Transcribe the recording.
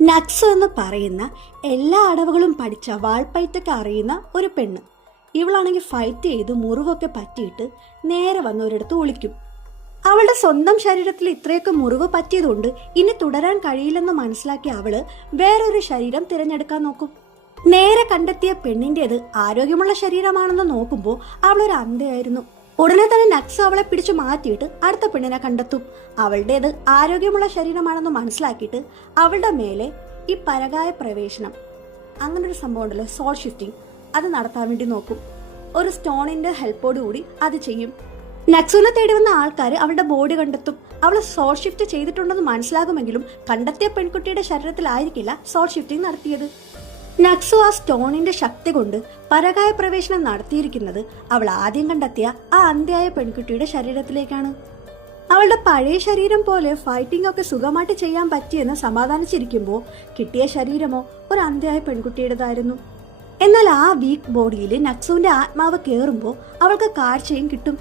നക്സു എന്ന് പറയുന്ന എല്ലാ അടവുകളും പഠിച്ച വാൾപ്പയറ്റൊക്കെ അറിയുന്ന ഒരു പെണ്ണ്. ഇവളാണെങ്കിൽ ഫൈറ്റ് ചെയ്ത് മുറിവൊക്കെ പറ്റിയിട്ട് നേരെ വന്ന് ഒരിടത്ത് ഒളിക്കും. അവളുടെ സ്വന്തം ശരീരത്തിൽ ഇത്രയൊക്കെ മുറിവ് പറ്റിയതുകൊണ്ട് ഇനി തുടരാൻ കഴിയില്ലെന്ന് മനസ്സിലാക്കിയ അവള് വേറൊരു ശരീരം തിരഞ്ഞെടുക്കാൻ നോക്കും. നേരെ കണ്ടെത്തിയ പെണ്ണിൻ്റെത് ആരോഗ്യമുള്ള ശരീരമാണെന്ന് നോക്കുമ്പോൾ അവളൊരു അന്ധയായിരുന്നു. ഉടനെ തന്നെ നക്സു അവളെ പിടിച്ചു മാറ്റിയിട്ട് അടുത്ത പെണ്ണിനെ കണ്ടെത്തും. അവളുടേത് ആരോഗ്യമുള്ള ശരീരമാണെന്ന് മനസ്സിലാക്കിയിട്ട് അവളുടെ മേലെ ഈ പരകായ പ്രവേശനം അങ്ങനൊരു സംഭവം ഉണ്ടല്ലോ, സോൾ ഷിഫ്റ്റിംഗ്, അത് നടത്താൻ വേണ്ടി നോക്കും. ഒരു സ്റ്റോണിന്റെ ഹെൽപ്പോട് കൂടി അത് ചെയ്യും. നക്സുവിനെ തേടി വന്ന ആൾക്കാർ അവളുടെ ബോഡി കണ്ടെത്തും. അവൾ സോൾ ഷിഫ്റ്റ് ചെയ്തിട്ടുണ്ടെന്ന് മനസ്സിലാകുമെങ്കിലും കണ്ടെത്തിയ പെൺകുട്ടിയുടെ ശരീരത്തിലായിരിക്കില്ല സോൾ ഷിഫ്റ്റിംഗ് നടത്തിയത്. നക്സു ആ സ്റ്റോണിന്റെ ശക്തി കൊണ്ട് പരകായ പ്രവേശനം നടത്തിയിരിക്കുന്നത് അവൾ ആദ്യം കണ്ടെത്തിയ ആ അന്ധയായ പെൺകുട്ടിയുടെ ശരീരത്തിലേക്കാണ്. അവളുടെ പഴയ ശരീരം പോലെ ഫൈറ്റിംഗ് ഒക്കെ സുഖമായിട്ട് ചെയ്യാൻ പറ്റിയെന്ന് സമാധാനിച്ചിരിക്കുമ്പോൾ കിട്ടിയ ശരീരമോ ഒരു അന്ധയായ പെൺകുട്ടിയുടേതായിരുന്നു. എന്നാൽ ആ വീക്ക് ബോഡിയിൽ നക്സുവിന്റെ ആത്മാവ് കയറുമ്പോൾ അവൾക്ക് കാഴ്ചയും കിട്ടും.